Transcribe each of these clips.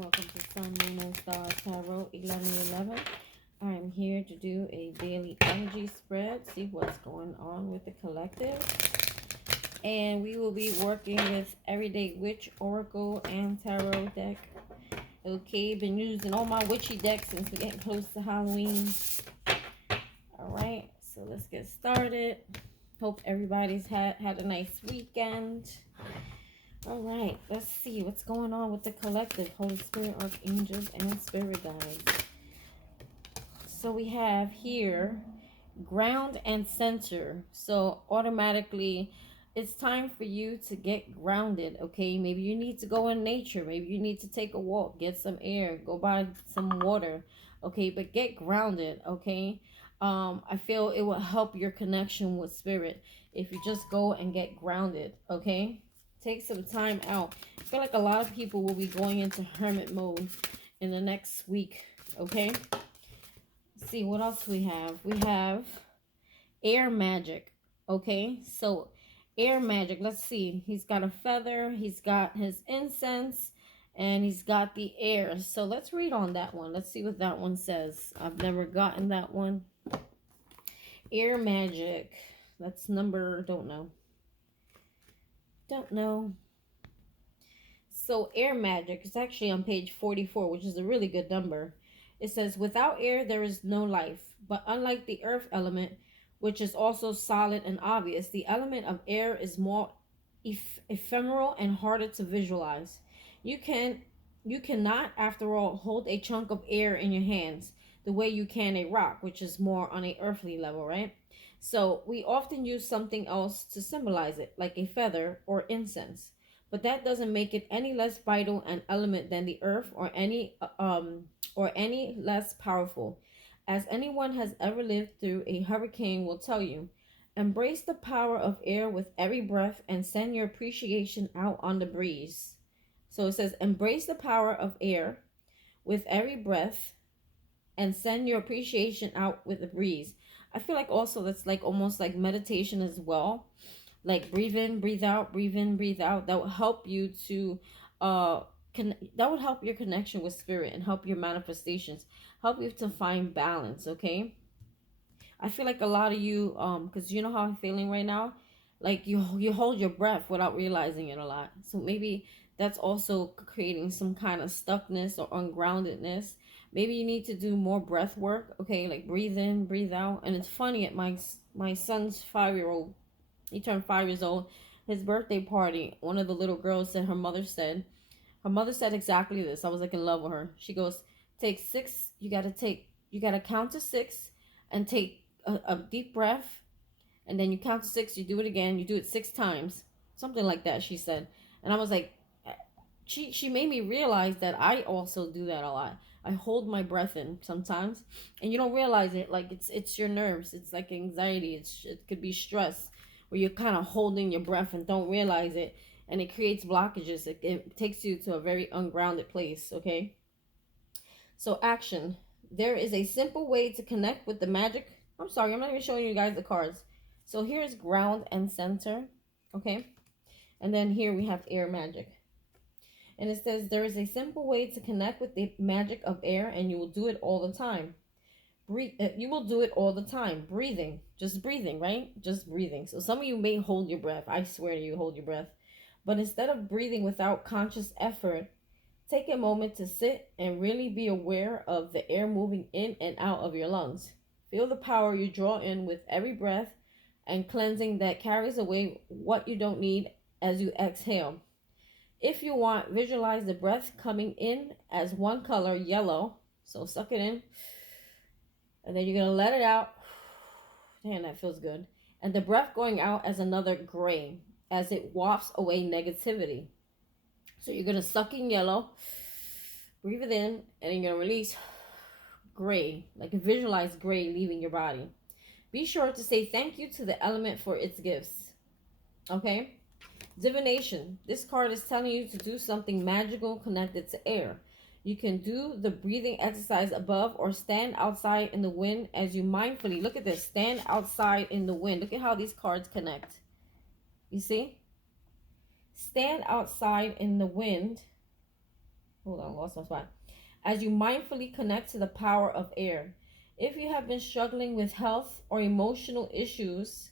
Welcome to Sun, Moon, and Stars Tarot 1111. I am here to do a daily energy spread, see what's going on with the collective. And we will be working with Everyday Witch, Oracle, and Tarot deck. Okay, been using all my witchy decks since we're getting close to Halloween. Alright, so let's get started. Hope everybody's had a nice weekend. All right, let's see what's going on with the collective, Holy Spirit, Archangels, and Spirit Guides. So we have here ground and center. So automatically, it's time for you to get grounded, okay? Maybe you need to go in nature. Maybe you need to take a walk, get some air, go buy some water, okay? But get grounded, okay? I feel it will help your connection with Spirit if you just go and get grounded, okay? Take some time out. I feel like a lot of people will be going into hermit mode in the next week, okay? Let's see, what else we have? We have air magic, okay? So, air magic, let's see. He's got a feather, he's got his incense, and he's got the air. So, let's read on that one. Let's see what that one says. I've never gotten that one. Air magic. That's number, don't know. Don't know. So air magic is actually on page 44, which is a really good number. It says, without air, there is no life. But unlike the earth element, which is also solid and obvious, the element of air is more ephemeral and harder to visualize. You cannot, after all, hold a chunk of air in your hands the way you can a rock, which is more on a earthly level, right? So we often use something else to symbolize it, like a feather or incense. But that doesn't make it any less vital an element than the earth or any less powerful. As anyone has ever lived through a hurricane will tell you, embrace the power of air with every breath and send your appreciation out on the breeze. So it says, embrace the power of air with every breath and send your appreciation out with the breeze. I feel like also that's like almost like meditation as well. Like breathe in, breathe out, breathe in, breathe out. That will help you to that would help your connection with Spirit and help your manifestations, help you to find balance, okay? I feel like a lot of you, because you know how I'm feeling right now, like you hold your breath without realizing it a lot. So maybe that's also creating some kind of stuckness or ungroundedness. Maybe you need to do more breath work, okay? Like breathe in, breathe out. And it's funny, at my son's 5-year-old, he turned 5 years old, his birthday party, one of the little girls said her mother said exactly this. I was like in love with her. She goes, take 6, you gotta count to 6 and take a deep breath, and then you count to 6, you do it again, you do it 6 times, something like that, she said. And I was like, she made me realize that I also do that a lot. I hold my breath in sometimes, and you don't realize it. Like it's your nerves. It's like anxiety. It could be stress, where you're kind of holding your breath and don't realize it, and it creates blockages. It takes you to a very ungrounded place. Okay. So action. There is a simple way to connect with the magic. I'm sorry, I'm not even showing you guys the cards. So here's ground and center. Okay. And then here we have air magic. And it says, there is a simple way to connect with the magic of air, and you will do it all the time. You will do it all the time. Breathing. Just breathing, right? Just breathing. So some of you may hold your breath. I swear to you, hold your breath. But instead of breathing without conscious effort, take a moment to sit and really be aware of the air moving in and out of your lungs. Feel the power you draw in with every breath and cleansing that carries away what you don't need as you exhale. If you want, visualize the breath coming in as one color, yellow. So suck it in. And then you're going to let it out. Damn, that feels good. And the breath going out as another gray, as it wafts away negativity. So you're going to suck in yellow, breathe it in, and you're going to release gray. Like visualize gray leaving your body. Be sure to say thank you to the element for its gifts. Okay? Divination. This card is telling you to do something magical connected to air. You can do the breathing exercise above or stand outside in the wind as you mindfully, look at this, stand outside in the wind. Look at how these cards connect. You see? Stand outside in the wind Hold on, lost my spot. As you mindfully connect to the power of air. If you have been struggling with health or emotional issues,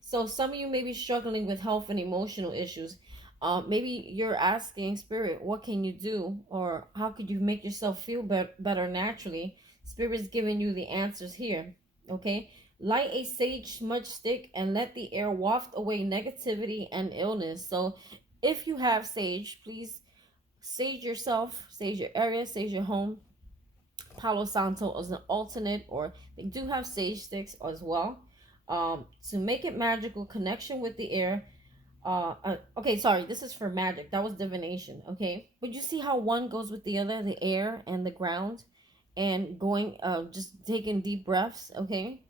so some of you may be struggling with health and emotional issues. Maybe you're asking Spirit, what can you do? Or how could you make yourself feel better naturally? Spirit's giving you the answers here. Okay? Light a sage smudge stick and let the air waft away negativity and illness. So if you have sage, please sage yourself, sage your area, sage your home. Palo Santo as an alternate, or they do have sage sticks as well. To make it magical, connection with the air. Okay, sorry, this is for magic. That was divination. Okay, but you see how one goes with the other, the air and the ground, and going, just taking deep breaths. Okay,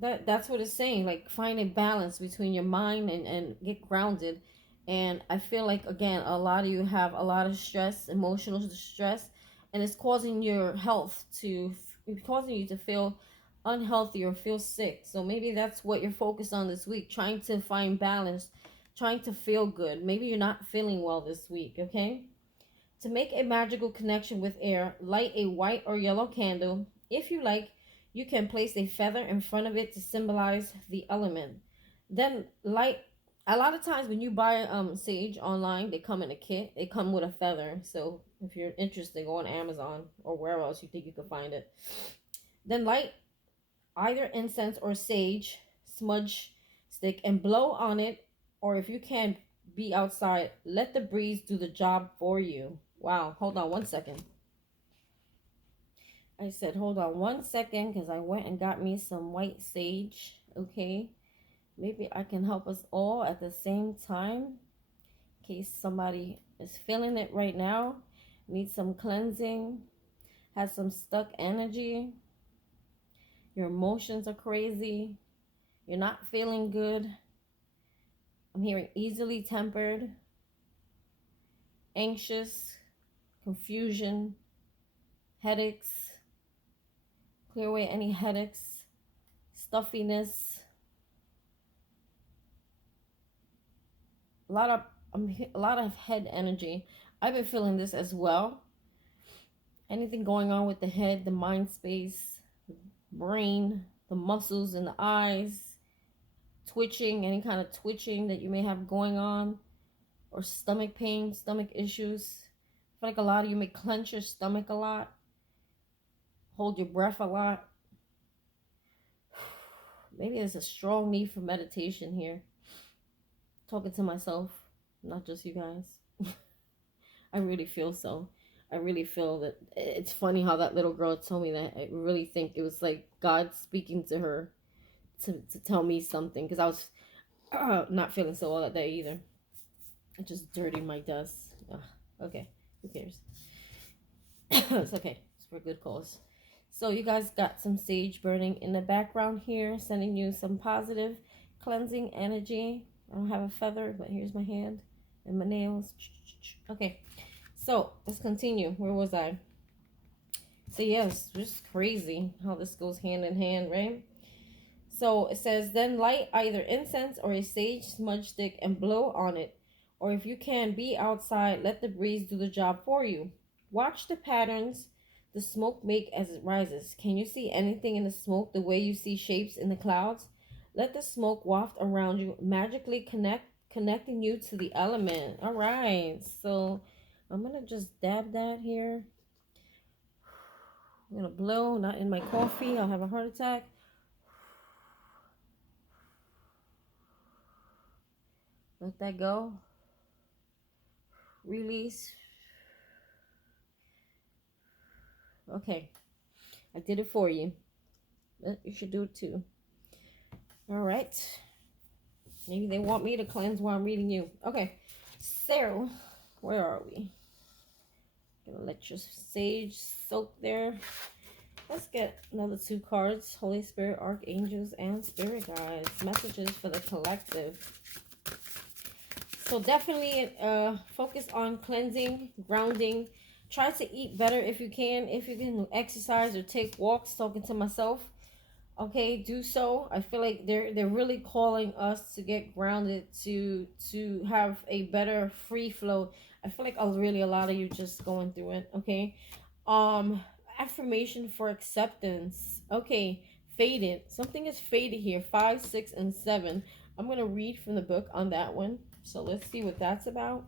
that's what it's saying, like find a balance between your mind and get grounded. And I feel like, again, a lot of you have a lot of stress, emotional distress, and it's causing your health to it's causing you to feel unhealthy or feel sick. So maybe that's what you're focused on this week, trying to find balance, trying to feel good. Maybe you're not feeling well this week. Okay, to make a magical connection with air, light a white or yellow candle. If you like, you can place a feather in front of it to symbolize the element. Then light. A lot of times when you buy sage online, they come in a kit. They come with a feather. So if you're interested, go on Amazon or wherever else you think you can find it. Then light either incense or sage smudge stick and blow on it, or if you can be outside, let the breeze do the job for you. Wow, hold on one second. I said hold on one second because I went and got me some white sage. Okay, maybe I can help us all at the same time in case somebody is feeling it right now, needs some cleansing, has some stuck energy, your emotions are crazy, you're not feeling good. I'm hearing easily tempered, anxious, confusion, headaches. Clear away any headaches, stuffiness. A lot of head energy. I've been feeling this as well. Anything going on with the head, the mind space, the brain, the muscles in the eyes, twitching, any kind of twitching that you may have going on, or stomach pain, stomach issues. I feel like a lot of you may clench your stomach a lot, hold your breath a lot. Maybe there's a strong need for meditation here. Talking to myself, not just you guys. I really feel so. I really feel that it's funny how that little girl told me that. I really think it was like God speaking to her to tell me something, because I was not feeling so well that day either. I just dirtied my desk. Ugh, okay, who cares? It's okay. It's for a good cause. So you guys got some sage burning in the background here, sending you some positive cleansing energy. I don't have a feather, but here's my hand and my nails. Okay, so let's continue. Where was I? So yes, just crazy how this goes hand in hand, right? So it says, then light either incense or a sage smudge stick and blow on it. Or if you can, be outside, let the breeze do the job for you. Watch the patterns the smoke make as it rises. Can you see anything in the smoke the way you see shapes in the clouds? Let the smoke waft around you, magically connecting you to the element. All right, so I'm gonna just dab that here. I'm gonna blow, not in my coffee. I'll have a heart attack. Let that go. Release. Okay, I did it for you. You should do it too. All right. Maybe they want me to cleanse while I'm reading you. Okay, so where are we? Gonna let your sage soak there. Let's get another 2 cards. Holy Spirit, Archangels, and Spirit Guides. Messages for the collective. So definitely focus on cleansing, grounding. Try to eat better if you can. If you can exercise or take walks, talking to myself. Okay, do so. I feel like they're really calling us to get grounded, to have a better free flow. I feel like really a lot of you just going through it. Okay, um, affirmation for acceptance. Okay, faded. Something is faded here. 5, 6, and 7. I'm gonna read from the book on that one. So let's see what that's about.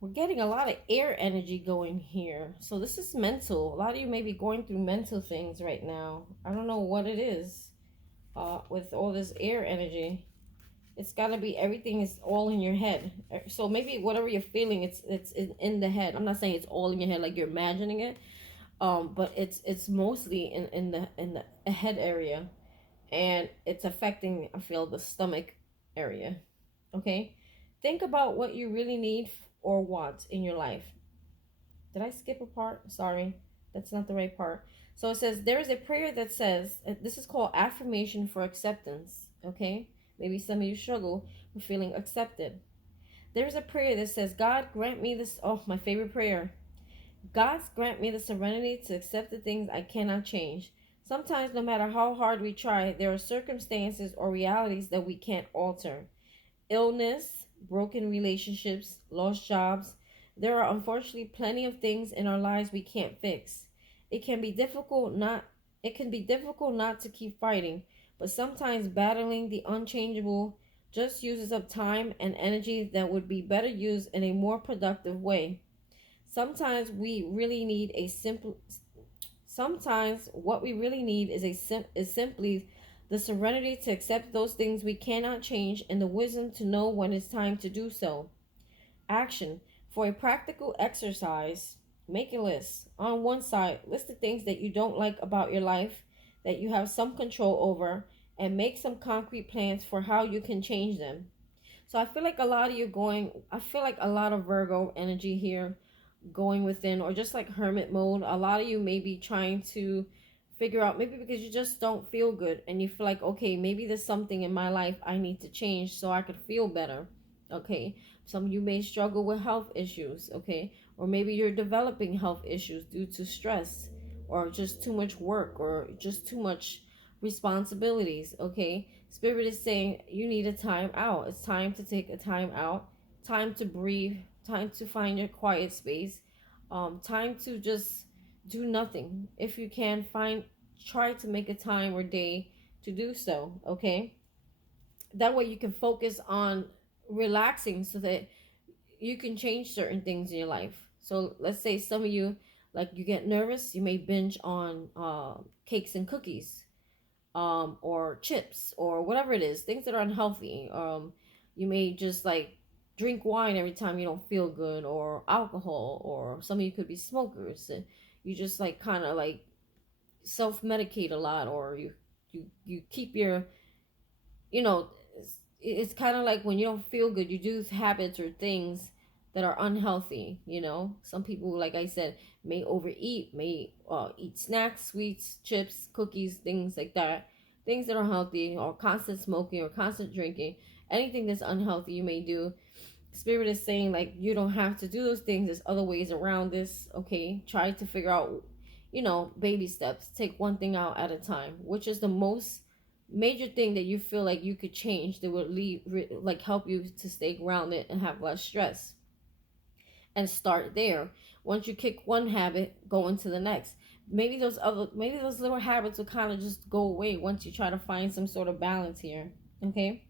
We're getting a lot of air energy going here. So this is mental. A lot of you may be going through mental things right now. I don't know what it is. With all this air energy, it's got to be everything is all in your head. So maybe whatever you're feeling, it's in the head. I'm not saying it's all in your head like you're imagining it. But it's mostly in the head area, and it's affecting, I feel, the stomach area. Okay, think about what you really need or want in your life. Did I skip a part? Sorry, that's not the right part. So it says there is a prayer that says this is called affirmation for acceptance. Okay, maybe some of you struggle with feeling accepted. There's a prayer that says, God grant me this. Oh, my favorite prayer. God grant me the serenity to accept the things I cannot change. Sometimes, no matter how hard we try, there are circumstances or realities that we can't alter. Illness, broken relationships, lost jobs. There are unfortunately plenty of things in our lives we can't fix. It can be difficult not it can be difficult not to keep fighting, but sometimes battling the unchangeable just uses up time and energy that would be better used in a more productive way. Sometimes we really need a simple Sometimes what we really need is simply the serenity to accept those things we cannot change and the wisdom to know when it's time to do so. Action. For a practical exercise, make a list. On one side, list the things that you don't like about your life that you have some control over, and make some concrete plans for how you can change them. So I feel like a lot of you going, I feel like a lot of Virgo energy here going within, or just like hermit mode. A lot of you may be trying to figure out, maybe because you just don't feel good and you feel like, okay, maybe there's something in my life I need to change so I could feel better. Okay, some of you may struggle with health issues. Okay, or maybe you're developing health issues due to stress or just too much work or just too much responsibilities. Okay, spirit is saying you need a time out. It's time to take a time out, time to breathe, time to find your quiet space, time to just do nothing. If you can find, try to make a time or day to do so. Okay, that way you can focus on relaxing so that you can change certain things in your life. So let's say some of you, like, you get nervous, you may binge on cakes and cookies, or chips, or whatever it is, things that are unhealthy. You may just like drink wine every time you don't feel good, or alcohol, or some of you could be smokers, and you just like kind of like self medicate a lot, or you keep your, you know, it's kind of like when you don't feel good, you do habits or things that are unhealthy. Some people, like I said, may overeat, may eat snacks, sweets, chips, cookies, things like that, things that are healthy, or constant smoking or constant drinking. Anything that's unhealthy you may do. Spirit is saying, like, you don't have to do those things. There's other ways around this. Okay, try to figure out, baby steps. Take one thing out at a time. Which is the most major thing that you feel like you could change that would like help you to stay grounded and have less stress? And start there. Once you kick one habit, go into the next. Maybe those little habits will kind of just go away once you try to find some sort of balance here. Okay.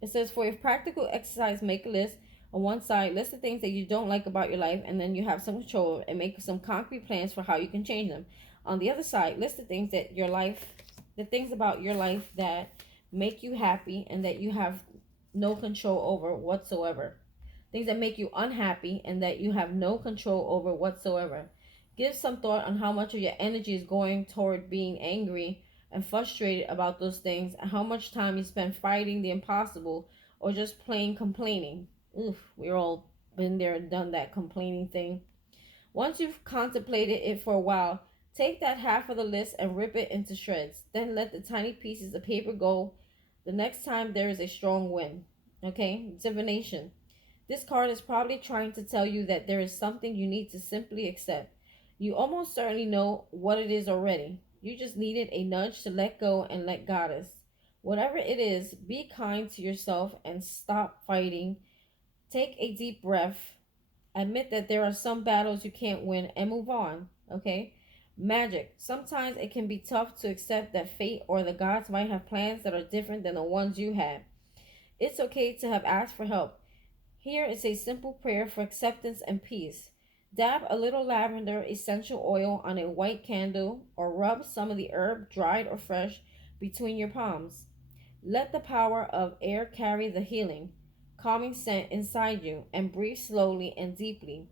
It says, for a practical exercise, make a list. On one side, list the things that you don't like about your life, and then you have some control, and make some concrete plans for how you can change them. On the other side, list the things about your life that make you happy and that you have no control over whatsoever. Things that make you unhappy and that you have no control over whatsoever. Give some thought on how much of your energy is going toward being angry and frustrated about those things, and how much time you spend fighting the impossible or just plain complaining. Oof, we're all been there and done that complaining thing. Once you've contemplated it for a while, take that half of the list and rip it into shreds. Then let the tiny pieces of paper go the next time there is a strong wind. Okay? Divination. This card is probably trying to tell you that there is something you need to simply accept. You almost certainly know what it is already. You just needed a nudge to let go and let Goddess. Whatever it is, be kind to yourself and stop fighting. Take a deep breath. Admit that there are some battles you can't win and move on, okay? Magic. Sometimes it can be tough to accept that fate or the gods might have plans that are different than the ones you had. It's okay to have asked for help. Here is a simple prayer for acceptance and peace. Dab a little lavender essential oil on a white candle or rub some of the herb, dried or fresh, between your palms. Let the power of air carry the healing, calming scent inside you and breathe slowly and deeply.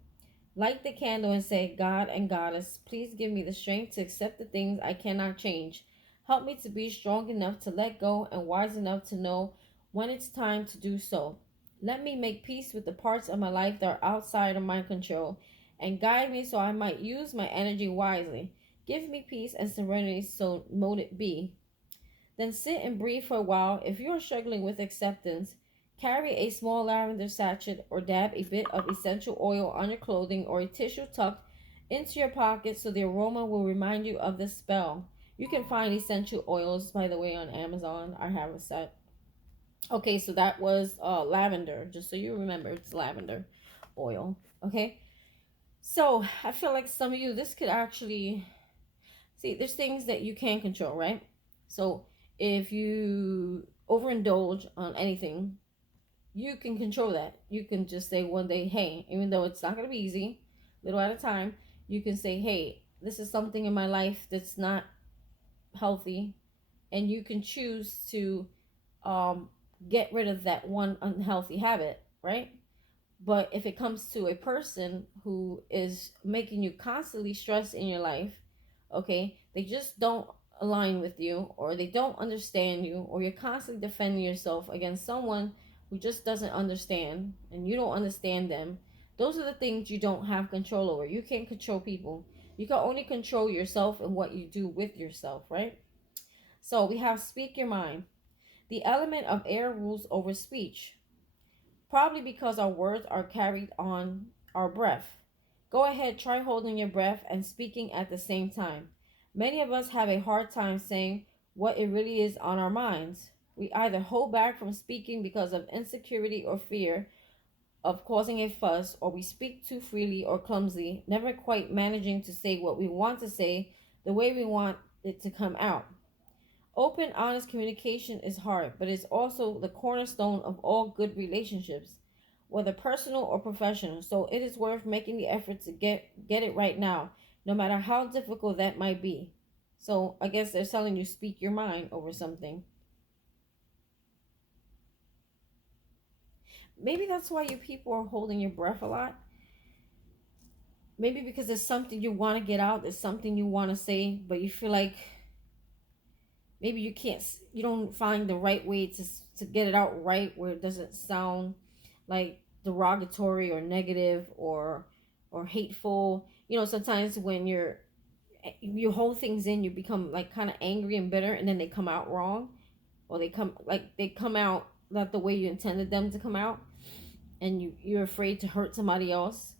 Light the candle and say, God and Goddess, please give me the strength to accept the things I cannot change. Help me to be strong enough to let go and wise enough to know when it's time to do so. Let me make peace with the parts of my life that are outside of my control and guide me so I might use my energy wisely. Give me peace and serenity, so mote it be. Then sit and breathe for a while. If you are struggling with acceptance, carry a small lavender sachet or dab a bit of essential oil on your clothing or a tissue tucked into your pocket so the aroma will remind you of the spell. You can find essential oils, by the way, on Amazon. I have a set. Okay, so that was lavender, just so you remember, it's lavender oil. Okay, so I feel like some of you, this could actually see, there's things that you can control, right? So if you overindulge on anything, you can control that. You can just say one day, hey, even though it's not going to be easy, little at a time, you can say, hey, this is something in my life that's not healthy, and you can choose to um, get rid of that one unhealthy habit, right? But if it comes to a person who is making you constantly stressed in your life, okay, they just don't align with you, or they don't understand you, or you're constantly defending yourself against someone who just doesn't understand and you don't understand them. Those are the things you don't have control over. You can't control people. You can only control yourself and what you do with yourself, right? So we have speak your mind. The element of air rules over speech, probably because our words are carried on our breath. Go ahead, try holding your breath and speaking at the same time. Many of us have a hard time saying what it really is on our minds. We either hold back from speaking because of insecurity or fear of causing a fuss, or we speak too freely or clumsily, never quite managing to say what we want to say the way we want it to come out. Open, honest communication is hard, but it's also the cornerstone of all good relationships, whether personal or professional. So it is worth making the effort to get it right now, no matter how difficult that might be. So I guess they're telling you speak your mind over something. Maybe that's why you people are holding your breath a lot. Maybe because there's something you want to get out, there's something you want to say, but you feel like maybe you don't find the right way to get it out right, where it doesn't sound like derogatory or negative or hateful. You know, sometimes when you hold things in, you become like kind of angry and bitter, and then they come out wrong, or they come out not the way you intended them to come out, and you're afraid to hurt somebody else.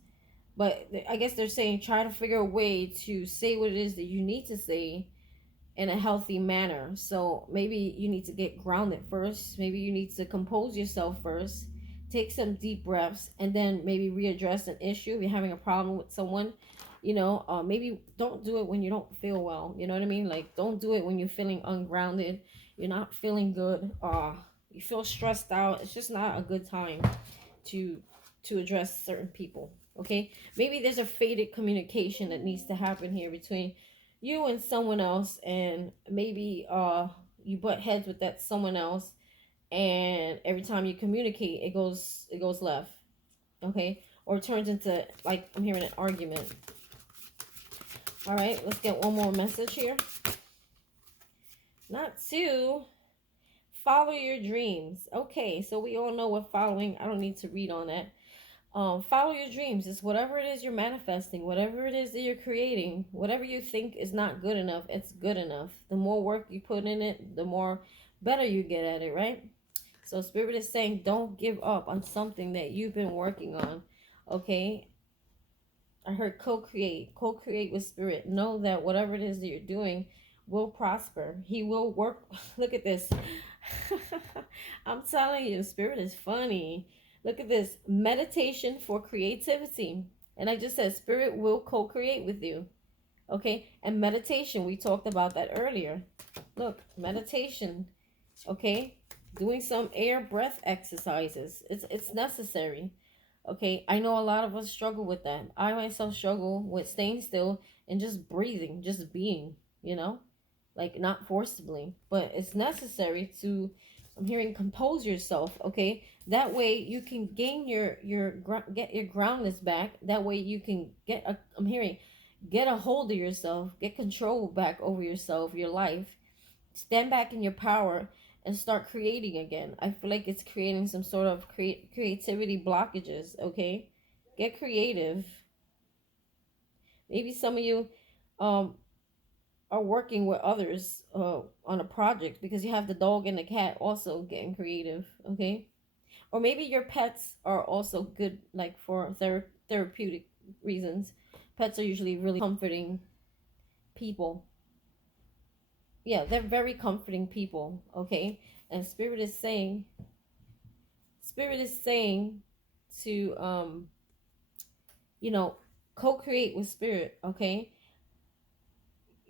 But I guess they're saying try to figure a way to say what it is that you need to say in a healthy manner. So maybe you need to get grounded first. Maybe you need to compose yourself first. Take some deep breaths, and then maybe readdress an issue. If you're having a problem with someone, maybe don't do it when you don't feel well. You know what I mean? Like, don't do it when you're feeling ungrounded. You're not feeling good. You feel stressed out. It's just not a good time to address certain people. Okay, maybe there's a faded communication that needs to happen here between you and someone else, and maybe you butt heads with that someone else, and every time you communicate it goes left. Okay, or it turns into, like, I'm hearing an argument. All right, let's get one more message here. Not to follow your dreams. Okay, so we all know what following, I don't need to read on that. Follow your dreams. It's whatever it is you're manifesting, whatever it is that you're creating, whatever you think is not good enough, it's good enough. The more work you put in it, the more better you get at it, right? So Spirit is saying don't give up on something that you've been working on. Okay, I heard co-create with Spirit. Know that whatever it is that you're doing, will prosper. He will work. Look at this. I'm telling you, spirit is funny. Look at this. Meditation for creativity. And I just said spirit will co-create with you. Okay? And meditation, we talked about that earlier. Look, meditation. Okay? Doing some air breath exercises. It's necessary. Okay? I know a lot of us struggle with that. I myself struggle with staying still and just breathing, just being, you know? Like not forcibly, but it's necessary to, I'm hearing, compose yourself. Okay, that way you can gain get your groundness back. That way you can get a, I'm hearing, get a hold of yourself, get control back over yourself, your life, stand back in your power, and start creating again. I feel like it's creating some sort of creativity blockages. Okay, get creative. Maybe some of you um are working with others on a project because you have the dog and the cat also getting creative. Okay, or maybe your pets are also good, like for therapeutic reasons. Pets are usually really comforting people. Yeah, they're very comforting people. Okay, and spirit is saying to you know, co-create with spirit. Okay,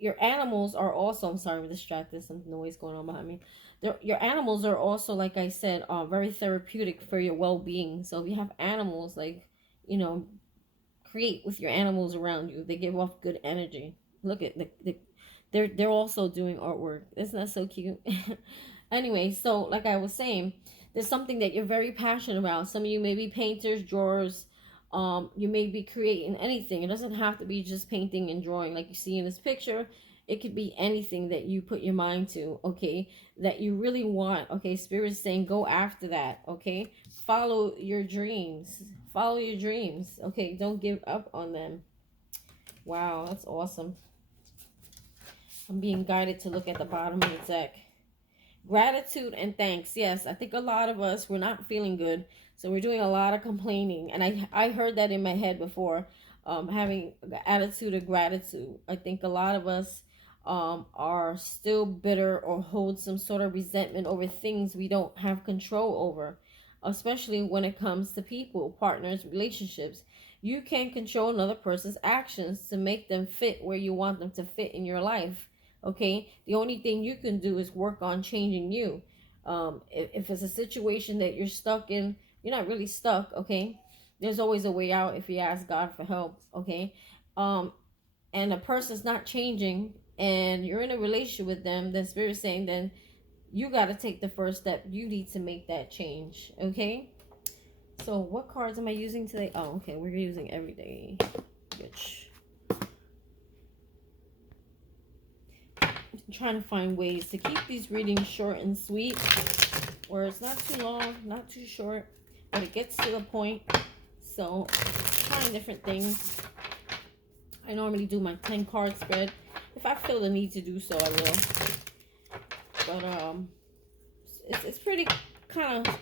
your animals are also, I'm sorry, I'm distracted, some noise going on behind me. Your animals are also, like I said, very therapeutic for your well-being. So if you have animals, like, you know, create with your animals around you. They give off good energy. Look at they're also doing artwork. Isn't that so cute? Anyway, so like I was saying, there's something that you're very passionate about. Some of you may be painters, drawers. You may be creating anything. It doesn't have to be just painting and drawing like you see in this picture. It could be anything that you put your mind to, okay, that you really want. Okay, Spirit's saying go after that, okay? Follow your dreams. Follow your dreams, okay? Don't give up on them. Wow, that's awesome. I'm being guided to look at the bottom of the deck. Gratitude and thanks. Yes, I think a lot of us, we're not feeling good, so we're doing a lot of complaining. And I heard that in my head before, having the attitude of gratitude. I think a lot of us are still bitter or hold some sort of resentment over things we don't have control over, especially when it comes to people, partners, relationships. You can control another person's actions to make them fit where you want them to fit in your life. Okay, the only thing you can do is work on changing you. If it's a situation that you're stuck in, you're not really stuck. Okay, there's always a way out if you ask God for help. Okay, um, and a person's not changing, and you're in a relationship with them, then Spirit's saying, then you got to take the first step. You need to make that change. Okay. So what cards am I using today? Oh, okay, we're using everyday, which I'm trying to find ways to keep these readings short and sweet, where it's not too long, not too short, but it gets to the point. So trying different things. I normally do my 10 card spread. If I feel the need to do so, I will. But it's pretty kind of,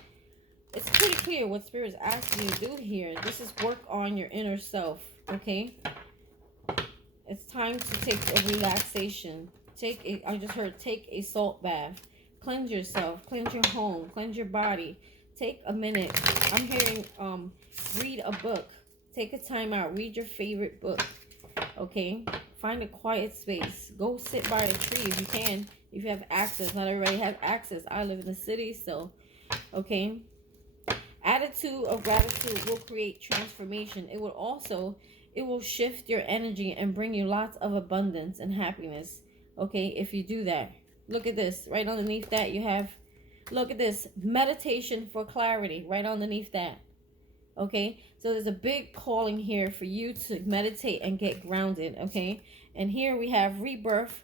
it's pretty clear what Spirit is asking you to do here. This is work on your inner self. Okay. It's time to take a relaxation. I just heard, take a salt bath. Cleanse yourself, cleanse your home, cleanse your body. Take a minute. I'm hearing, read a book. Take a time out, read your favorite book. Okay? Find a quiet space. Go sit by a tree if you can. If you have access. Not everybody has access. I live in the city, so, okay? Attitude of gratitude will create transformation. It will shift your energy and bring you lots of abundance and happiness. Okay, if you do that. Look at this. Right underneath that you have, look at this, meditation for clarity. Right underneath that. Okay, so there's a big calling here for you to meditate and get grounded. Okay, and here we have rebirth,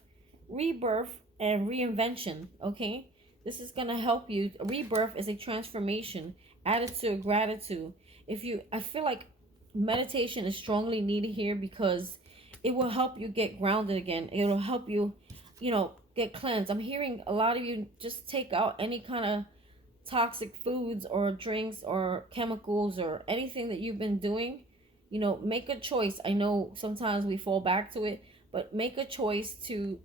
and reinvention. Okay, this is gonna help you. Rebirth is a transformation. Attitude of gratitude. I feel like meditation is strongly needed here because it will help you get grounded again. It will help you, get cleansed. I'm hearing a lot of you just take out any kind of toxic foods or drinks or chemicals or anything that you've been doing. Make a choice. I know sometimes we fall back to it, but make a choice to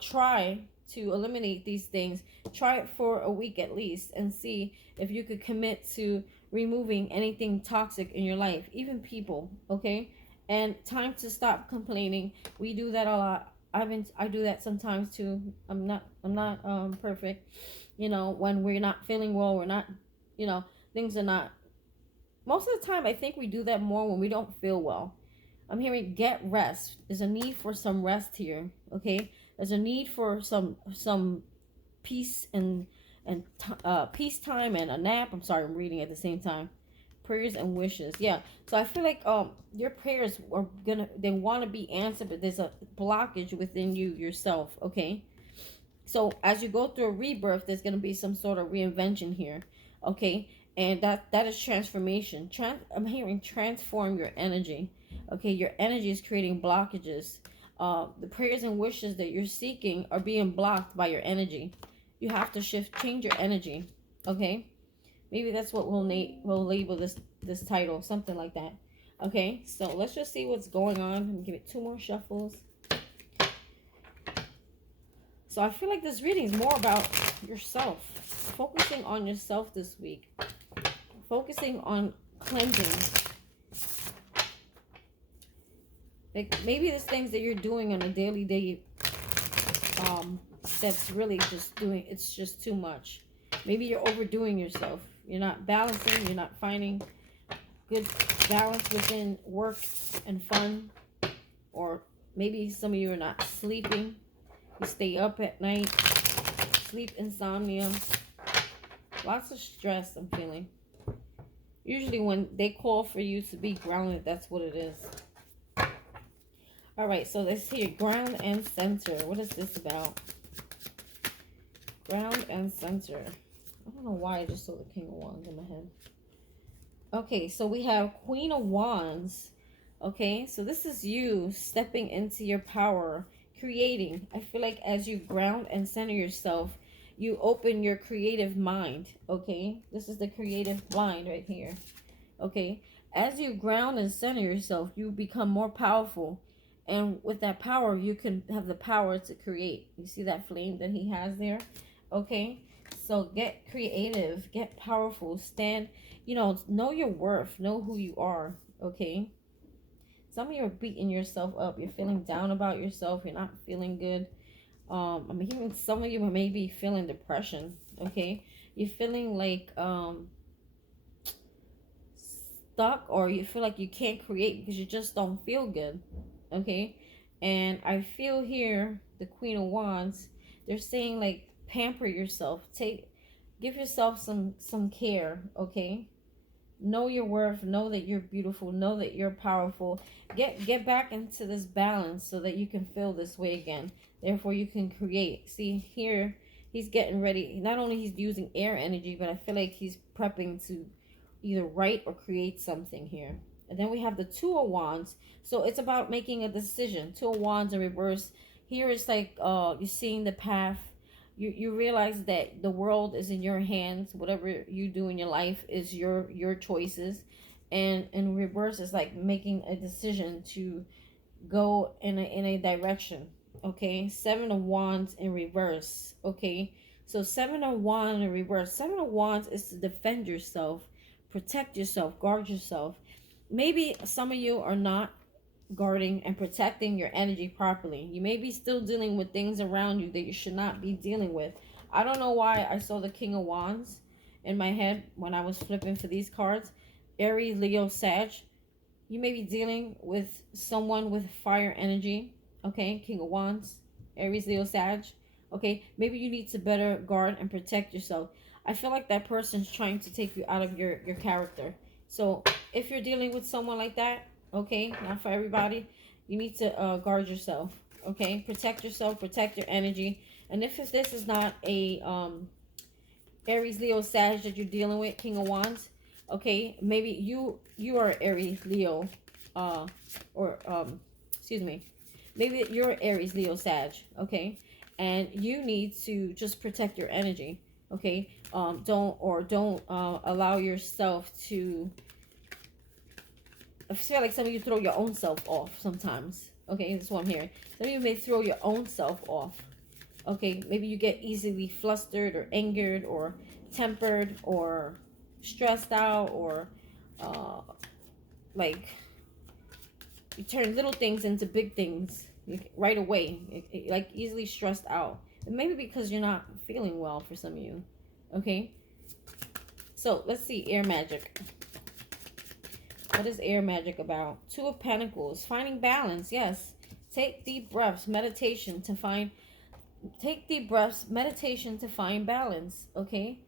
try to eliminate these things. Try it for a week at least and see if you could commit to removing anything toxic in your life, even people, okay? And time to stop complaining. We do that a lot. I do that sometimes too. I'm not perfect. You know, when we're not feeling well, we're not, you know, things are not, most of the time I think we do that more when we don't feel well. I'm hearing get rest. There's a need for some rest here, okay? There's a need for some peace and peace time and a nap. I'm sorry, I'm reading at the same time. Prayers and wishes. Yeah. So I feel like your prayers are they want to be answered, but there's a blockage within you yourself, okay? So as you go through a rebirth, there's going to be some sort of reinvention here, okay? And that is transformation. I'm hearing transform your energy, okay? Your energy is creating blockages. The prayers and wishes that you're seeking are being blocked by your energy. You have to change your energy, okay? Maybe that's what we'll label this title, something like that. Okay, so let's just see what's going on. Give it 2 more shuffles. So I feel like this reading is more about yourself. Focusing on yourself this week. Focusing on cleansing. Like maybe there's things that you're doing on a daily day that's really it's just too much. Maybe you're overdoing yourself. You're not balancing. You're not finding good balance within work and fun. Or maybe some of you are not sleeping. You stay up at night. Sleep insomnia. Lots of stress I'm feeling. Usually when they call for you to be grounded, that's what it is. Alright, so let's see. Ground and center. What is this about? Ground and center. I don't know why I just saw the King of Wands in my head. Okay, so we have Queen of Wands. Okay, so this is you stepping into your power, creating. I feel like as you ground and center yourself, you open your creative mind. Okay, this is the creative mind right here. Okay, as you ground and center yourself, you become more powerful. And with that power, you can have the power to create. You see that flame that he has there? Okay, so get creative, get powerful, stand, know your worth, know who you are, okay? Some of you are beating yourself up. You're feeling down about yourself. You're not feeling good. I'm hearing some of you may be feeling depression, okay? You're feeling like stuck, or you feel like you can't create because you just don't feel good, okay? And I feel here, the Queen of Wands, they're saying like pamper yourself, give yourself some care, okay? Know your worth, know that you're beautiful, know that you're powerful. Get back into this balance so that you can feel this way again. Therefore you can create. See here, he's getting ready. Not only he's using air energy, but I feel like he's prepping to either write or create something here. And then we have the Two of Wands. So it's about making a decision. Two of Wands in reverse. Here it's like you're seeing the path. You realize that the world is in your hands. Whatever you do in your life is your choices. And in reverse, it's like making a decision to go in a direction. Okay, 7 of Wands in reverse. Okay, so 7 of Wands in reverse. 7 of Wands is to defend yourself, protect yourself, guard yourself. Maybe some of you are not guarding and protecting your energy properly. You may be still dealing with things around you that you should not be dealing with. I don't know why I saw the King of Wands in my head when I was flipping for these cards. Aries, Leo, Sag. You may be dealing with someone with fire energy. Okay, King of Wands, Aries, Leo, Sag. Okay, maybe you need to better guard and protect yourself. I feel like that person's trying to take you out of your character. So if you're dealing with someone like that, okay, not for everybody, you need to guard yourself. Okay, protect yourself, protect your energy. And if this is not a Aries, Leo, Sag that you're dealing with, King of Wands, okay, maybe you are Aries, Leo, excuse me, maybe you're Aries, Leo, Sag, okay, and you need to just protect your energy, okay. Don't allow yourself to, I feel like some of you throw your own self off sometimes. Okay, that's what I'm hearing. Some of you may throw your own self off. Okay, maybe you get easily flustered or angered or tempered or stressed out, or uh, like you turn little things into big things right away, like easily stressed out. And maybe because you're not feeling well for some of you. Okay, so let's see air magic. What is air magic about? Two of Pentacles, finding balance. Yes, take deep breaths, meditation to find. Take deep breaths, meditation to find balance. Okay,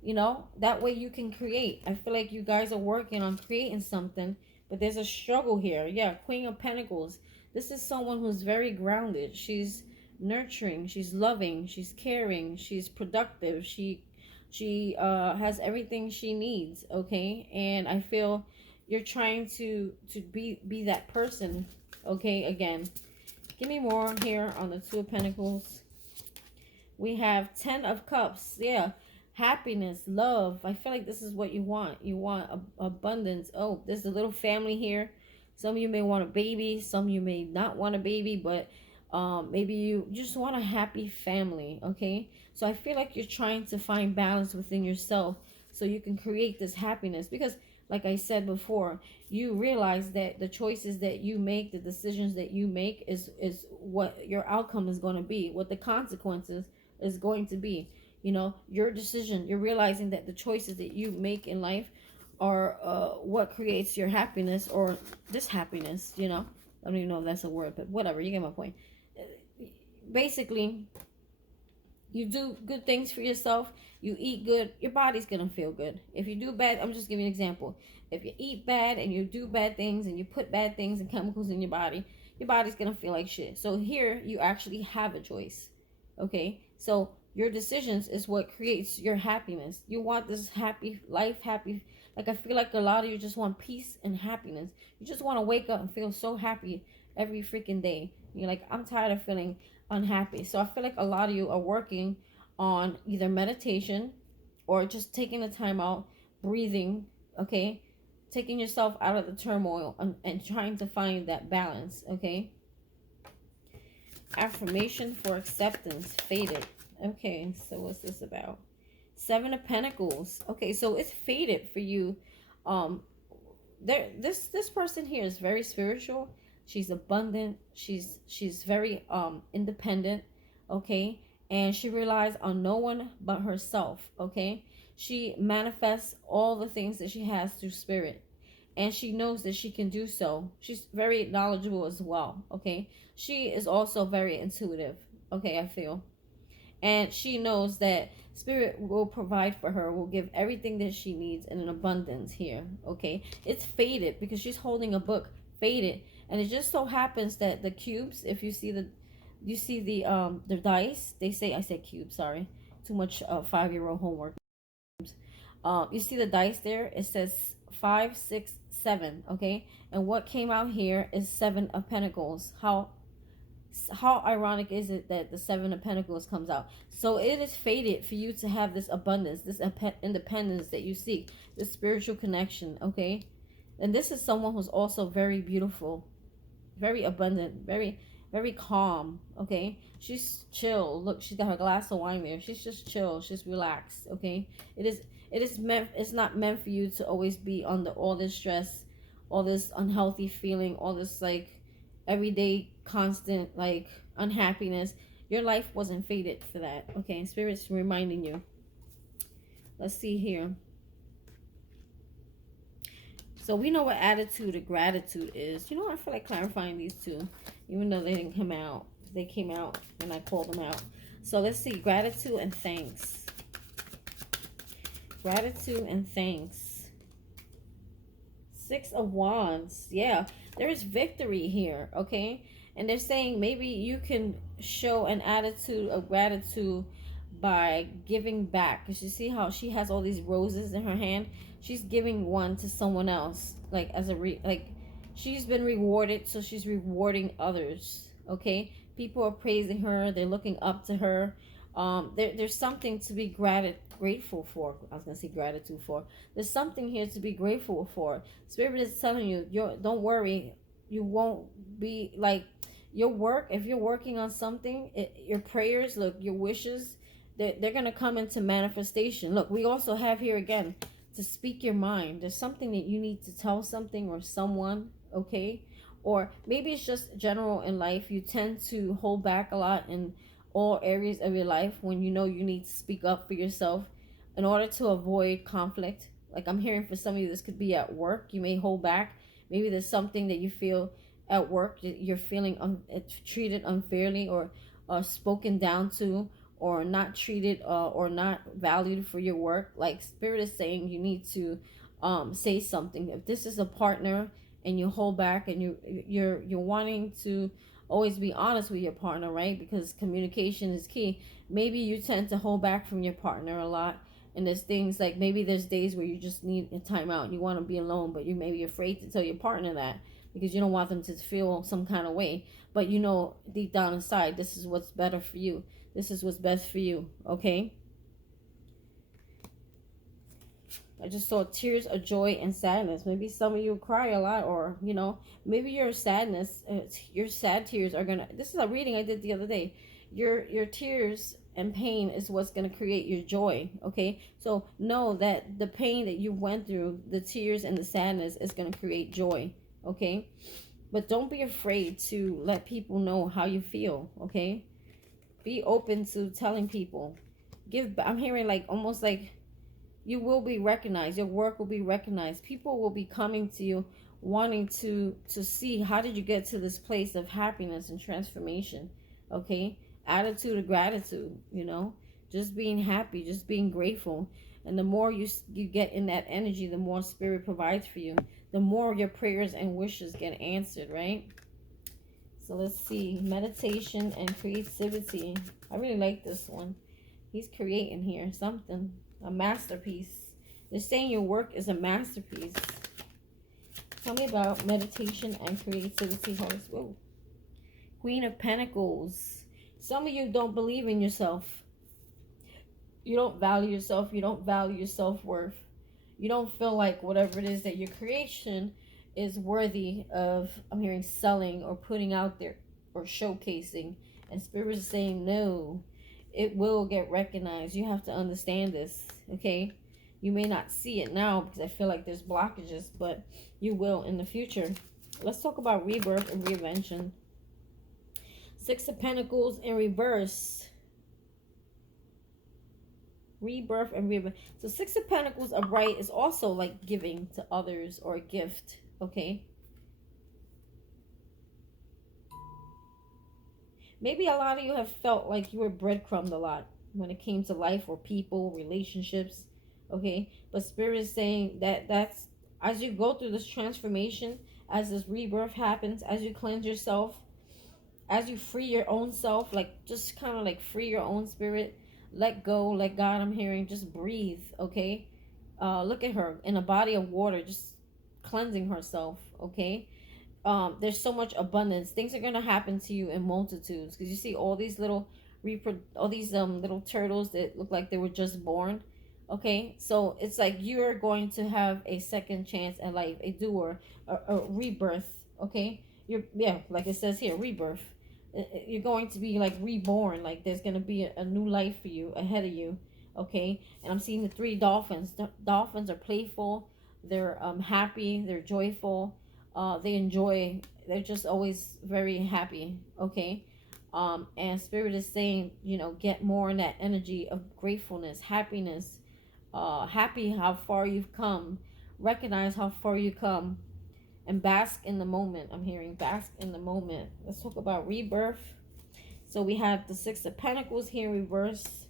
you know, that way you can create. I feel like you guys are working on creating something, but there's a struggle here. Yeah, Queen of Pentacles. This is someone who's very grounded. She's nurturing, she's loving, she's caring, she's productive, she has everything she needs. Okay, and I feel you're trying to be that person. Okay, again, give me more here on the Two of Pentacles. We have 10 of Cups. Yeah. Happiness, love. I feel like this is what you want. You want abundance. Oh, there's a little family here. Some of you may want a baby. Some of you may not want a baby, but maybe you just want a happy family. Okay. So I feel like you're trying to find balance within yourself so you can create this happiness. Because like I said before, you realize that the choices that you make, the decisions that you make is what your outcome is going to be, what the consequences is going to be. You know, your decision, you're realizing that the choices that you make in life are what creates your happiness, or this happiness. You know, I don't even know if that's a word, but whatever, you get my point. Basically, you do good things for yourself, you eat good, your body's gonna feel good. If you do bad, I'm just giving you an example. If you eat bad and you do bad things and you put bad things and chemicals in your body's gonna feel like shit. So here you actually have a choice. Okay, so your decisions is what creates your happiness. You want this happy life, happy. Like I feel like a lot of you just want peace and happiness. You just want to wake up and feel so happy every freaking day. You're like, I'm tired of feeling unhappy. So I feel like a lot of you are working on either meditation or just taking the time out, breathing, okay? Taking yourself out of the turmoil and trying to find that balance, okay? Affirmation for acceptance, faded. Okay, so what's this about? Seven of Pentacles. Okay, so it's faded for you. This person here is very spiritual. She's abundant. She's very independent. Okay, and she relies on no one but herself. Okay, she manifests all the things that she has through spirit, and she knows that she can do so. She's very knowledgeable as well. Okay, she is also very intuitive. Okay, I feel, and she knows that spirit will provide for her, will give everything that she needs in an abundance here. Okay, it's faded because she's holding a book, faded, and it just so happens that the cubes, if you see the dice, they say, I said cube, sorry, too much 5-year-old homework. You see the dice there, it says 5, 6, 7. Okay, and what came out here is 7 of Pentacles. How ironic is it that the 7 of Pentacles comes out? So it is fated for you to have this abundance, this independence that you seek, this spiritual connection. Okay, and this is someone who's also very beautiful, very abundant, very calm. Okay, she's chill. Look, she's got her glass of wine there. She's just chill, she's relaxed. Okay, it's not meant for you to always be under all this stress, all this unhealthy feeling, all this like everyday constant like unhappiness. Your life wasn't fated for that. Okay, spirit's reminding you. Let's see here. So we know what attitude of gratitude is. You know, I feel like clarifying these two, even though they didn't come out. They came out and I called them out. So let's see, gratitude and thanks. Gratitude and thanks. 6 of Wands. Yeah, there is victory here. Okay, and they're saying maybe you can show an attitude of gratitude by giving back. Because you see how she has all these roses in her hand. She's giving one to someone else, like as a like she's been rewarded, so she's rewarding others. Okay, people are praising her, they're looking up to her. There's something to be grateful for. I was gonna say gratitude for. There's something here to be grateful for. Spirit is telling you, don't worry. you won't be like your work. If you're working on something, your prayers, look, your wishes, they're gonna come into manifestation. Look, we also have here again to speak your mind. There's something that you need to tell something or someone, okay? Or maybe it's just general in life. You tend to hold back a lot in all areas of your life when you know you need to speak up for yourself in order to avoid conflict. Like I'm hearing for some of you, this could be at work. You may hold back. Maybe there's something that you feel at work that you're feeling treated unfairly, or spoken down to, or not treated or not valued for your work. Like spirit is saying you need to say something. If this is a partner and you hold back, and you're wanting to always be honest with your partner, right? Because communication is key. Maybe you tend to hold back from your partner a lot, and there's things like maybe there's days where you just need a timeout and you want to be alone, but you may be afraid to tell your partner that because you don't want them to feel some kind of way. But you know deep down inside, this is what's better for you. This is what's best for you, okay? I just saw tears of joy and sadness. Maybe some of you cry a lot, or you know, maybe your sadness, your sad tears are gonna. This is a reading I did the other day. Your tears and pain is what's gonna create your joy. Okay, so know that the pain that you went through, the tears and the sadness, is gonna create joy. Okay, but don't be afraid to let people know how you feel. Okay, be open to telling people. I'm hearing like almost like you will be recognized. Your work will be recognized. People will be coming to you wanting to see how did you get to this place of happiness and transformation. Okay, attitude of gratitude, you know, just being happy, just being grateful. And the more you get in that energy, the more spirit provides for you, the more your prayers and wishes get answered, right? So let's see, meditation and creativity. I really like this one. He's creating here something, a masterpiece. They're saying your work is a masterpiece. Tell me about meditation and creativity. Whoa. Queen of Pentacles. Some of you don't believe in yourself. You don't value yourself. You don't value your self-worth. You don't feel like whatever it is that your creation is worthy of, I'm hearing, selling or putting out there or showcasing. And Spirit is saying no. It will get recognized. You have to understand this, okay? You may not see it now because I feel like there's blockages, but you will in the future. Let's talk about rebirth and reinvention. Six of Pentacles in reverse. Rebirth and rebirth. So Six of Pentacles upright is also like giving to others or a gift, okay? Maybe a lot of you have felt like you were breadcrumbed a lot when it came to life or people, relationships, okay? But Spirit is saying that that's, as you go through this transformation, as this rebirth happens, as you cleanse yourself, as you free your own self, like just kind of like free your own spirit, let go, let God, I'm hearing, just breathe, okay? Look at her in a body of water, just cleansing herself, okay? There's so much abundance. Things are gonna happen to you in multitudes because you see all these little little turtles that look like they were just born. Okay, so it's like you are going to have a second chance at life, a doer, a rebirth. Okay, like it says here, rebirth. You're going to be like reborn. Like there's gonna be a new life for you ahead of you. Okay, and I'm seeing the three dolphins. The dolphins are playful. They're happy. They're joyful. They enjoy, they're just always very happy, okay? And Spirit is saying, you know, get more in that energy of gratefulness, happiness, happy how far you've come, recognize how far you come, and bask in the moment. I'm hearing bask in the moment. Let's talk about rebirth. So we have the Six of Pentacles here in reverse.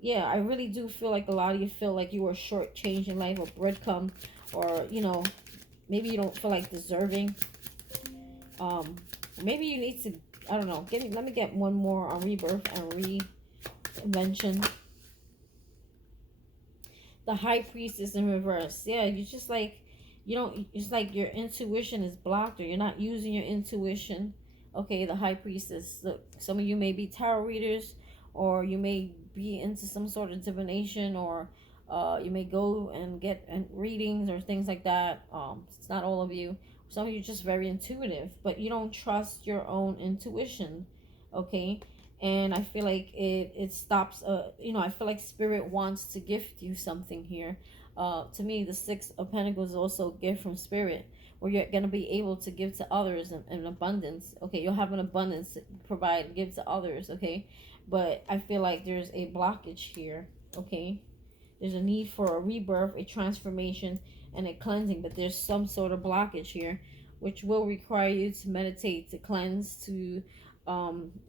Yeah, I really do feel like a lot of you feel like you were shortchanged in life, or breadcrumb, or, you know, maybe you don't feel like deserving. Maybe you need to, I don't know. Let me get one more on rebirth and reinvention. The High Priestess in reverse. Yeah, you just like, you don't, it's like your intuition is blocked, or you're not using your intuition. Okay, the High Priestess. Look, some of you may be tarot readers, or you may be into some sort of divination, or you may go and get readings or things like that. It's not all of you. Some of you just very intuitive, but you don't trust your own intuition. Okay. And I feel like it stops, I feel like spirit wants to gift you something here. To me, the Six of Pentacles is also a gift from spirit, where you're going to be able to give to others in abundance. Okay, you'll have an abundance to provide, give to others. Okay, but I feel like there's a blockage here. Okay, there's a need for a rebirth, a transformation, and a cleansing, but there's some sort of blockage here, which will require you to meditate, to cleanse, to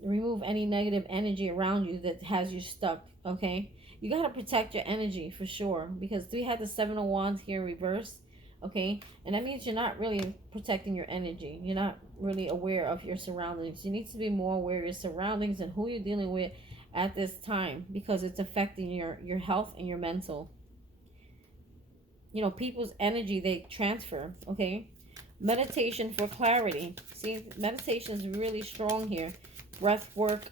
remove any negative energy around you that has you stuck. Okay, you got to protect your energy for sure, because we had the Seven of Wands here in reverse. Okay, and that means you're not really protecting your energy. You're not really aware of your surroundings. You need to be more aware of your surroundings and who you're dealing with at this time, because it's affecting your health and your mental. People's energy, they transfer. Okay, meditation for clarity. See, meditation is really strong here. Breath work,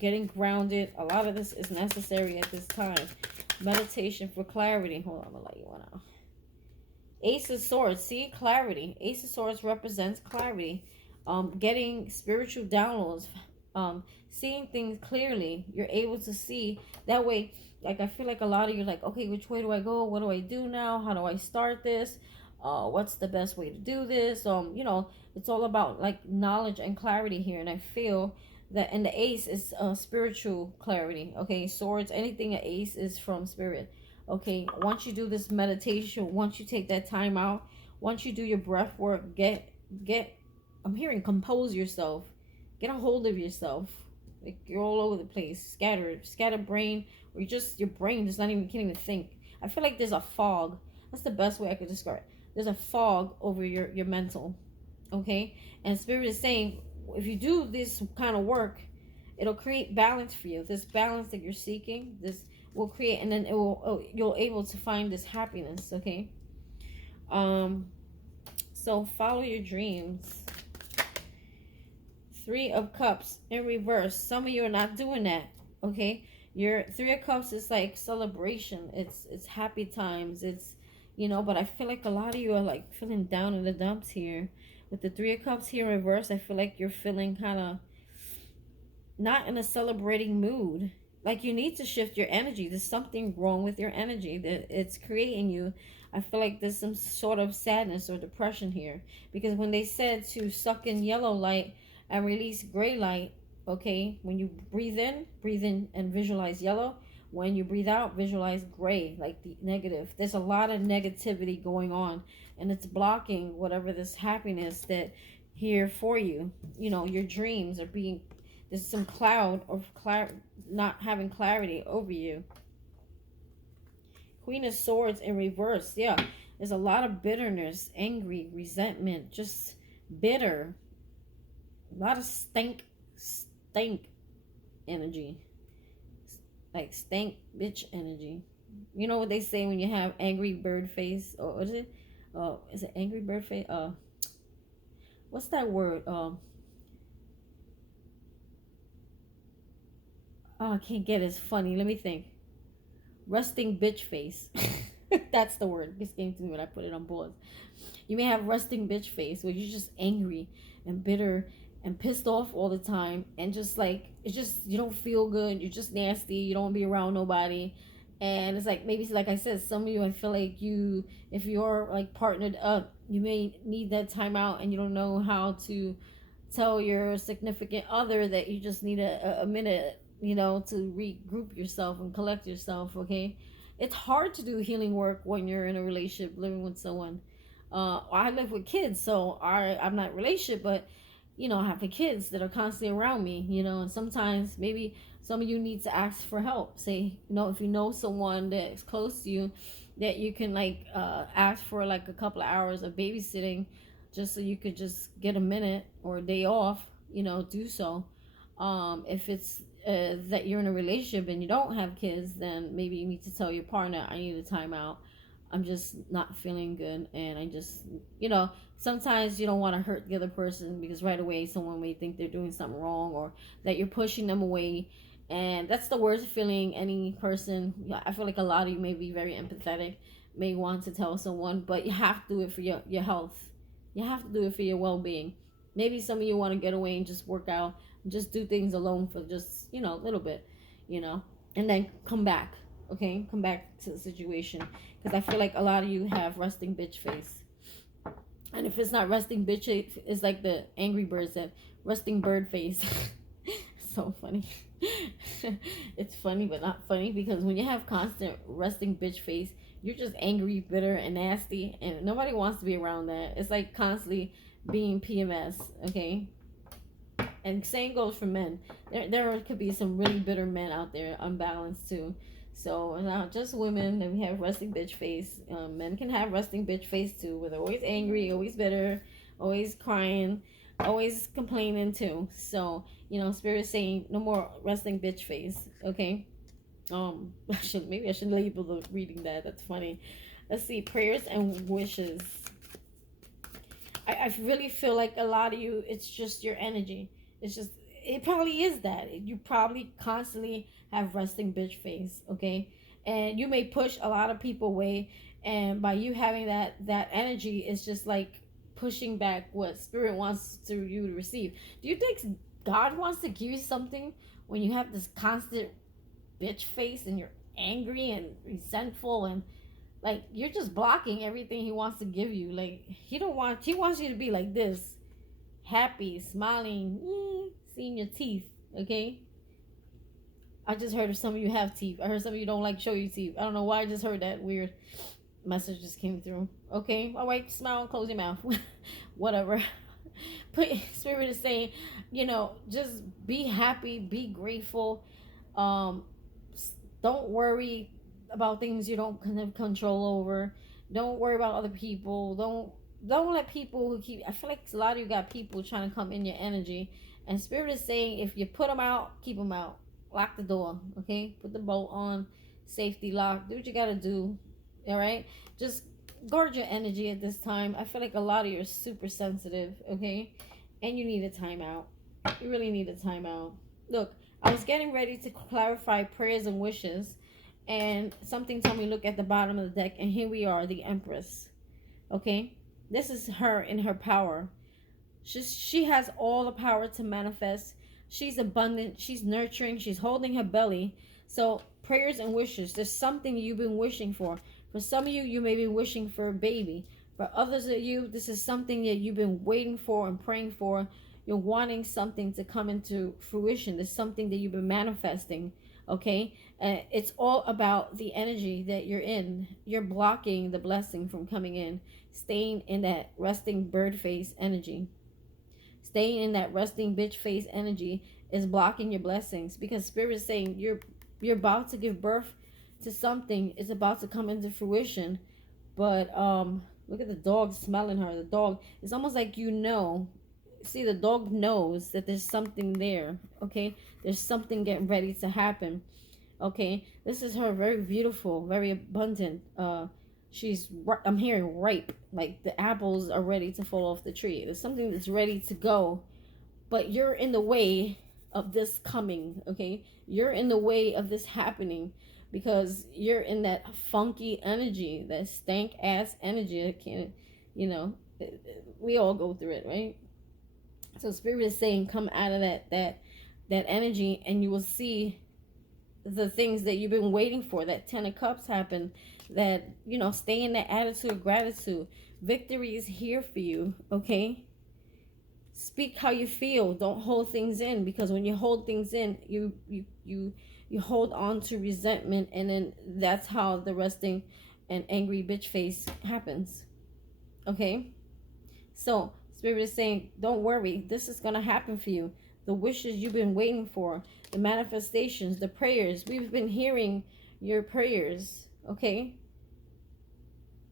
getting grounded, a lot of this is necessary at this time. Meditation for clarity. Hold on, I'm gonna let you one out. Ace of Swords. See, clarity. Ace of Swords represents clarity. Getting spiritual downloads. Seeing things clearly. You're able to see that way. Like, I feel like a lot of you like, okay, which way do I go? What do I do now? How do I start this? What's the best way to do this? It's all about like knowledge and clarity here. And I feel that, and the ace is spiritual clarity. Okay, swords, anything an ace is from spirit. Okay, once you do this meditation, once you take that time out, once you do your breath work, get I'm hearing compose yourself, get a hold of yourself. Like, you're all over the place, scattered brain, or your brain just not even, can't even think. I feel like there's a fog. That's the best way I could describe it. There's a fog over your mental. Okay, and spirit is saying, if you do this kind of work, it'll create balance for you. This balance that you're seeking, this will create, and then you'll able to find this happiness. Okay, so follow your dreams. Three of Cups in reverse. Some of you are not doing that. Okay, your Three of Cups is like celebration. It's happy times. It's, but I feel like a lot of you are like feeling down in the dumps here. With the Three of Cups here in reverse, I feel like you're feeling kind of not in a celebrating mood. Like, you need to shift your energy. There's something wrong with your energy that it's creating you. I feel like there's some sort of sadness or depression here, because when they said to suck in yellow light and release gray light, okay, when you breathe in and visualize yellow. When you breathe out, visualize gray, like the negative. There's a lot of negativity going on, and it's blocking whatever this happiness that here for you. Your dreams are being, there's some cloud of not having clarity over you. Queen of Swords in reverse. Yeah, there's a lot of bitterness, angry, resentment, just bitter. A lot of stank energy. Like stank bitch energy. You know what they say when you have angry bird face? Or what is it? Is it angry bird face? What's that word? I can't get it. It's funny. Let me think. Resting bitch face. That's the word. This came to me when I put it on board. You may have resting bitch face, where you're just angry and bitter and pissed off all the time, and just like, it's just, you don't feel good, you're just nasty, you don't want to be around nobody. And it's like, maybe, like I said, some of you, I feel like if you're like partnered up, you may need that time out, and you don't know how to tell your significant other that you just need a minute, to regroup yourself and collect yourself. Okay, it's hard to do healing work when you're in a relationship, living with someone. I live with kids, so I'm not in a relationship, but I have the kids that are constantly around me, and sometimes maybe some of you need to ask for help. Say, if you know someone that's close to you, that you can like ask for like a couple of hours of babysitting, just so you could just get a minute or a day off, do so. If it's that you're in a relationship and you don't have kids, then maybe you need to tell your partner, I need a timeout. I'm just not feeling good, and I just, sometimes you don't want to hurt the other person, because right away someone may think they're doing something wrong, or that you're pushing them away. And that's the worst feeling any person, I feel like a lot of you may be very empathetic, may want to tell someone, but you have to do it for your health. You have to do it for your well-being. Maybe some of you want to get away and just work out, just do things alone for just, a little bit, you know, and then come back. Okay, come back to the situation, because I feel like a lot of you have resting bitch face. And if it's not resting bitch face, it's like the Angry Birds, that resting bird face. So funny. It's funny but not funny, because when you have constant resting bitch face, you're just angry, bitter, and nasty, and nobody wants to be around that. It's like constantly being PMS. Okay, and same goes for men. There could be some really bitter men out there, unbalanced too. So not just women that we have resting bitch face. Men can have resting bitch face too, where they're always angry, always bitter, always crying, always complaining too. So Spirit is saying no more resting bitch face. Okay. Maybe I should label the reading that. That's funny. Let's see, prayers and wishes. I really feel like a lot of you, it's just your energy. It probably is that. You probably constantly have resting bitch face, okay? And you may push a lot of people away, and by you having that energy, it's just like pushing back what Spirit wants you to receive. Do you think God wants to give you something when you have this constant bitch face and you're angry and resentful, and like you're just blocking everything he wants to give you? Like he wants you to be like this, happy, smiling, seeing your teeth. Okay, I just heard of some of you have teeth. I heard some of you don't like show your teeth. I don't know why I just heard that weird message just came through. Okay, all right, smile and close your mouth. Whatever. But Spirit is saying, just be happy, be grateful. Don't worry about things you don't have control over. Don't worry about other people. Don't let people who keep. I feel like a lot of you got people trying to come in your energy, and Spirit is saying if you put them out, keep them out. Lock the door. Okay, put the bolt on, safety lock. Do what you gotta do. All right, just guard your energy at this time. I feel like a lot of you are super sensitive. Okay, and you need a timeout. You really need a timeout. Look, I was getting ready to clarify prayers and wishes, and something told me look at the bottom of the deck, and here we are, the Empress. Okay, this is her in her power. She has all the power to manifest. She's abundant, she's nurturing, she's holding her belly. So prayers and wishes, there's something you've been wishing for. For some of you, you may be wishing for a baby. For others of you, this is something that you've been waiting for and praying for. You're wanting something to come into fruition. There's something that you've been manifesting. Okay, it's all about the energy that you're in. You're blocking the blessing from coming in, staying in that resting bird face energy. Staying in that resting bitch face energy is blocking your blessings, because Spirit is saying you're about to give birth to something. It's about to come into fruition. But look at the dog smelling her. The dog, it's almost like see, the dog knows that there's something there. Okay, there's something getting ready to happen. Okay, this is her, very beautiful, very abundant. I'm hearing ripe, like the apples are ready to fall off the tree. There's something that's ready to go, but you're in the way of this coming. Okay, you're in the way of this happening, because you're in that funky energy, that stank ass energy. I can't, we all go through it, right? So Spirit is saying come out of that energy, and you will see the things that you've been waiting for. That 10 of Cups happen. That, stay in that attitude of gratitude. Victory is here for you. Okay, speak how you feel. Don't hold things in, because when you hold things in, you hold on to resentment, and then that's how the resting and angry bitch face happens. Okay, so Spirit is saying don't worry, this is going to happen for you. The wishes you've been waiting for, the manifestations, the prayers, we've been hearing your prayers. Okay,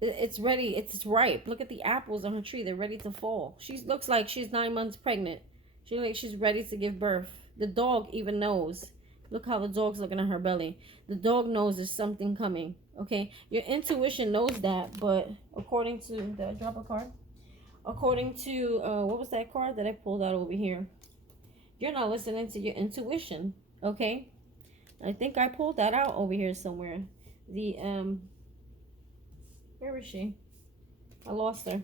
it's ready, it's ripe. Look at the apples on her tree, they're ready to fall. She looks like she's 9 months pregnant. She looks like she's ready to give birth. The dog even knows. Look how the dog's looking at her belly. The dog knows there's something coming. Okay, your intuition knows that, but according to, did I drop a card? According to what was that card that I pulled out over here? You're not listening to your intuition. Okay, I think I pulled that out over here somewhere. The where is she? I lost her.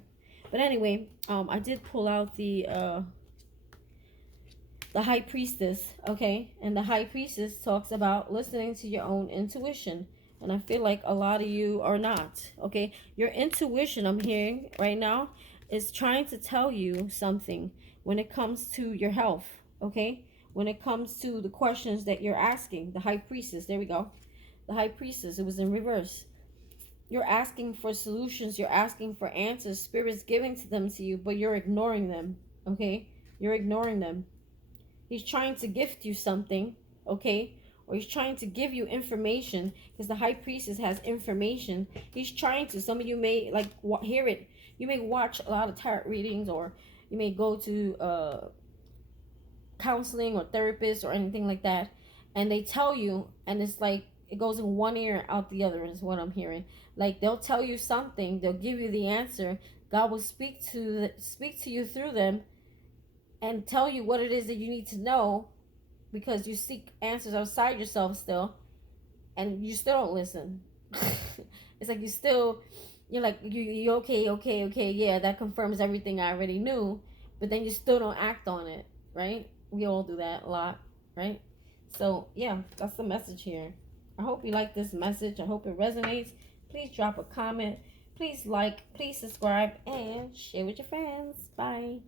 But anyway, I did pull out the high priestess, okay? And the high priestess talks about listening to your own intuition. And I feel like a lot of you are not, okay? Your intuition, I'm hearing right now, is trying to tell you something when it comes to your health, okay? When it comes to the questions that you're asking, the high priestess, there we go. The high priestess, it was in reverse. You're asking for solutions, you're asking for answers, spirit's giving to them to you, but you're ignoring them, okay? You're ignoring them. He's trying to gift you something, okay? Or he's trying to give you information, because the high priestess has information. He's trying to. Some of you may like hear it. You may watch a lot of tarot readings, or you may go to counseling or therapist or anything like that, and they tell you, and it's like it goes in one ear out the other, is what I'm hearing. Like they'll tell you something, they'll give you the answer. God will speak to you through them and tell you what it is that you need to know, because you seek answers outside yourself still, and you still don't listen. It's like you're like you okay, yeah, that confirms everything I already knew, but then you still don't act on it, right? We all do that a lot, right? So yeah, that's the message here. I hope you like this message. I hope it resonates. Please drop a comment, please like, please subscribe, and share with your friends. Bye.